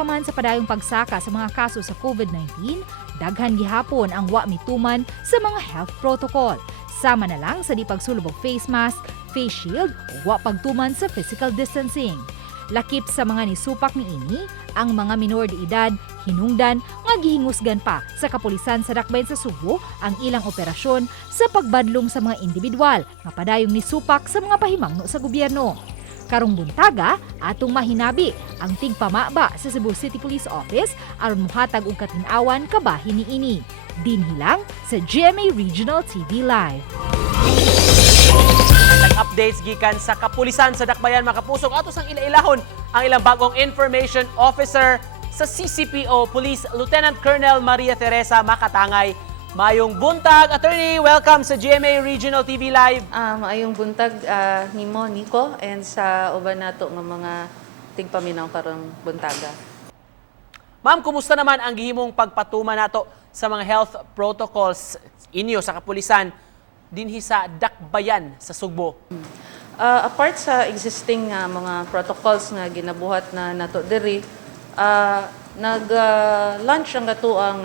pa man sa padayong pagsaka sa mga kaso sa COVID-19, daghan gihapon ang wa mituman sa mga health protocol. Sama na lang sa di pagsulub og face mask, face shield o wa pagtuman sa physical distancing. Lakip sa mga nisupak ni ini, ang mga minor de edad hinungdan nga gihingusgan pa sa kapulisan sa Dakbayan sa Subo ang ilang operasyon sa pagbadlong sa mga individual nga padayong nisupak sa mga pahimangno sa gobyerno. Karong buntaga, atong mahinabi ang tigpamaba sa Cebu City Police Office aron muhatag og katin-awan kabahin niini. Dinhi lang sa GMA Regional TV Live. Updates gikan sa kapulisan sa Dakbayan mga kapusok ato sang ilailahon ang ilang bagong information officer sa CCPO Police Lieutenant Colonel Maria Teresa Makatangay. Mayong buntag, attorney, welcome sa GMA Regional TV Live. Maayong buntag nimo Nico and sa uban nato nga mga tigpaminaw karong buntaga. Ma'am, kumusta naman ang gihimong pagpatuman nato sa mga health protocols inyo sa kapulisan dinhi sa Dakbayan sa Sugbo? Apart sa existing mga protocols nga ginabuhat na nato diri, nag-launch ang katuang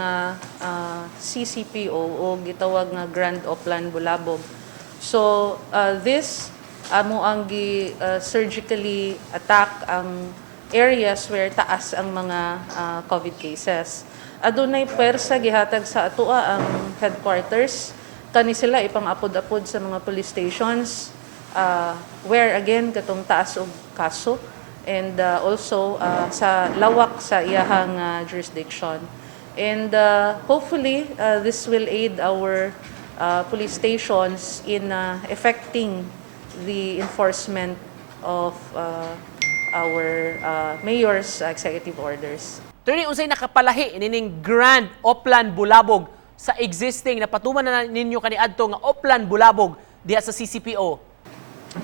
CCPO o gitawag nga Grand Oplan Bulabog. So this amo ang surgically attack ang areas where taas ang mga COVID cases. Adunay pwersa gihatag sa atoa ang headquarters kani sila ipang-apod-apod sa mga police stations where again katong taas og kaso and also sa lawak sa iyahang jurisdiction. And hopefully this will aid our police stations in effecting the enforcement of our mayor's executive orders. Attorney, unsay nakapalahi nining Grand Oplan Bulabog sa existing na patuman na ninyo kaniadto nga Oplan Bulabog diha sa CCPO?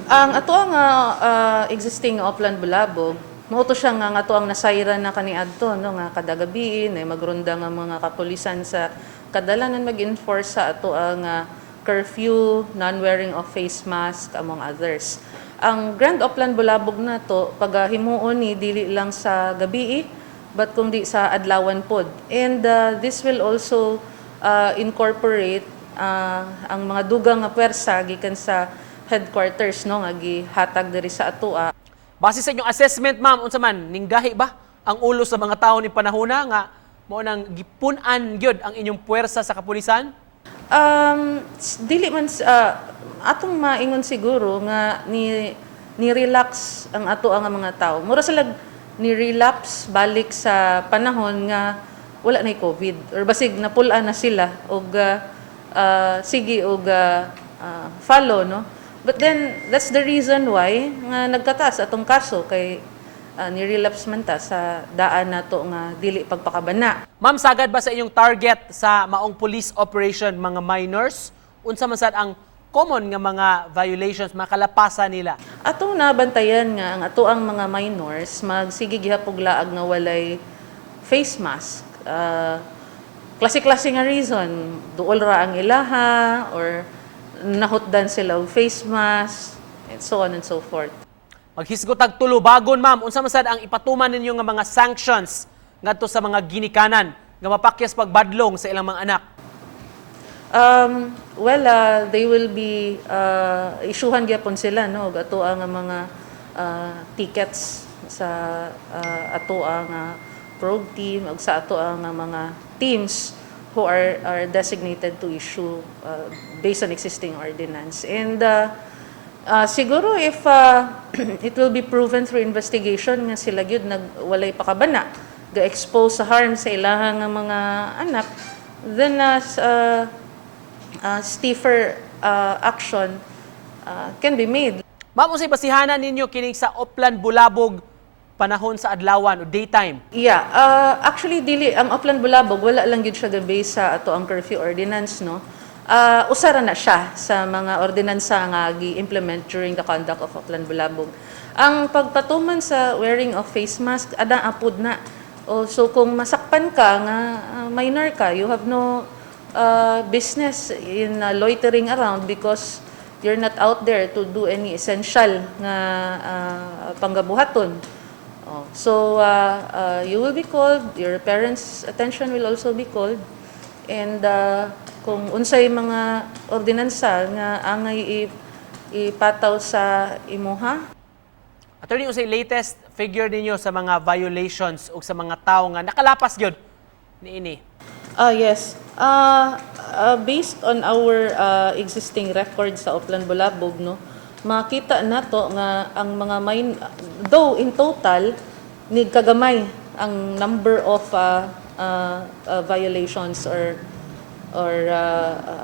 Ang ato ang existing Oplan Bulabog, mauto siya nga ato ang nasayran na kaniadto no nga kada gabi ay magronda nga mga kapulisan sa kadalanan mag-enforce sa ato ang curfew, non-wearing of face mask among others. Ang Grand Oplan Bulabog na to paghimuon ni dili lang sa gabi but kundi sa adlawan pod. And this will also incorporate ang mga dugang nga pwersa gikan sa headquarters no nga gihatag diri sa atoa. Base sa inyong assessment, ma'am, unsa man ninggahi ba ang ulo sa mga tawo ni panahona nga mao nang gipun-an gyud ang inyong puwersa sa kapulisan? Dili man atong maingon siguro nga ni-relax ang ato ang mga tao. Mura sila ni-relapse balik sa panahon nga wala na COVID or basig napulaan na sila og sige og follow no. But then that's the reason why nga nagkataas atong kaso kay ni-relapse man ta sa daan nato nga dili pagpakabana. Ma'am, sagad ba sa inyong target sa maong police operation mga minors? Unsa man sad ang common nga mga violations makalapasan nila? Atong nabantayan nga ang ato ang mga minors magsige gihapog laag nga walay face mask. Klase-klase nga reason, duol ra ang ilaha or nahutdan sila og face mask and so on and so forth. Maghisgot tag tulo bagon, ma'am, unsa man sad ang ipatuman ninyo nga mga sanctions ngadto sa mga ginikanan nga mapakyas pagbadlong sa ilang mga anak? They will be isuhan gyapon sila no og ato ang mga tickets sa ato ang probe team ug sa ato ang mga teams who are designated to issue based on existing ordinance. And siguro if it will be proven through investigation nga sila gyud walay pakabana ga-expose sa harm sa ilahang mga anak, then stiffer action can be made. Ma'am, unsay basihanan ninyo kining sa Oplan Bulabog panahon sa adlawan o daytime? Yeah, actually dili ang Oplan Bulabog wala lang gyud siya ga-base sa ato ang curfew ordinance no. Usara na siya sa mga ordinansa nga gi-implement during the conduct of Oplan Bulabog. Ang pagpatuman sa wearing of face mask ada apod na. So kung masakpan ka nga minor ka, you have no business in loitering around because you're not out there to do any essential nga panggabuhaton. So you will be called, your parents' attention will also be called, and kung unsay mga ordinansa nga angay ipataw sa imuha. Attorney, unsay latest figure ninyo sa mga violations o sa mga tao nga nakalapas gyud niini? Yes. Based on our existing records sa Oplan Bulabog, no, makita nato nga ang mga though in total ni kagamay ang number of violations or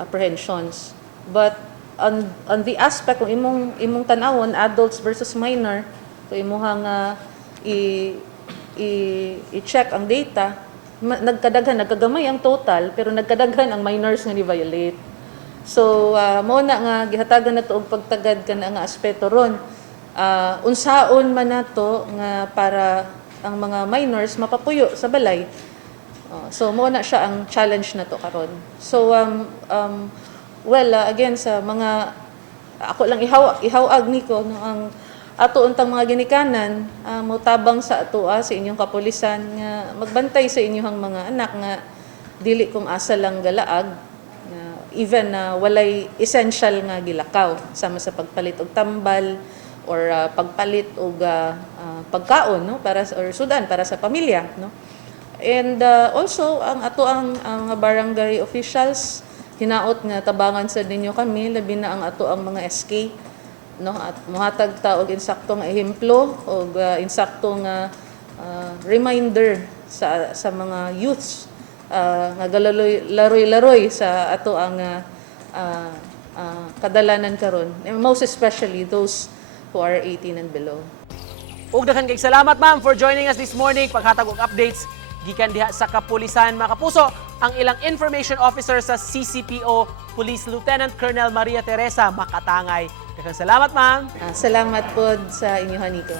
apprehensions, but on the aspect kung imong tanawon adults versus minor, kung imuhang i-check ang data, nagkagamay ang total pero nagkadaghan ang minors nga ni-violate. So mao na nga gihatagan nato og pagtagad kana nga aspeto ron. Unsaon man nato nga para ang mga minors mapapuyo sa balay. So mao na siya ang challenge nato karon. So again sa mga ako lang ihawag niko no, ang ato untang mga ginikanan motabang sa ato sa inyong kapulisan nga magbantay sa inyong mga anak nga dili kung asa lang galaag, even na walay essential nga gilakaw sama sa pagpalit og tambal or pagpalit og pagkaon, no, para or sudan para sa pamilya, no. And also ang ato ang barangay officials hinaot nga tabangan sa ninyo kami labi na ang ato ang mga SK, no, at mohatag ta og insakto nga ehemplo og insakto nga reminder sa mga youths nga laroy-laroy sa ato ang kadalanan karon, most especially those who are 18 and below. Ug daghan kay salamat ma'am for joining us this morning, paghatag og updates gikan diha sa kapulisan. Mga kapuso, ang ilang information officer sa CCPO, Police Lieutenant Colonel Maria Teresa Makatangay. Daghang salamat ma'am. Salamat po sa inyo, Haniko.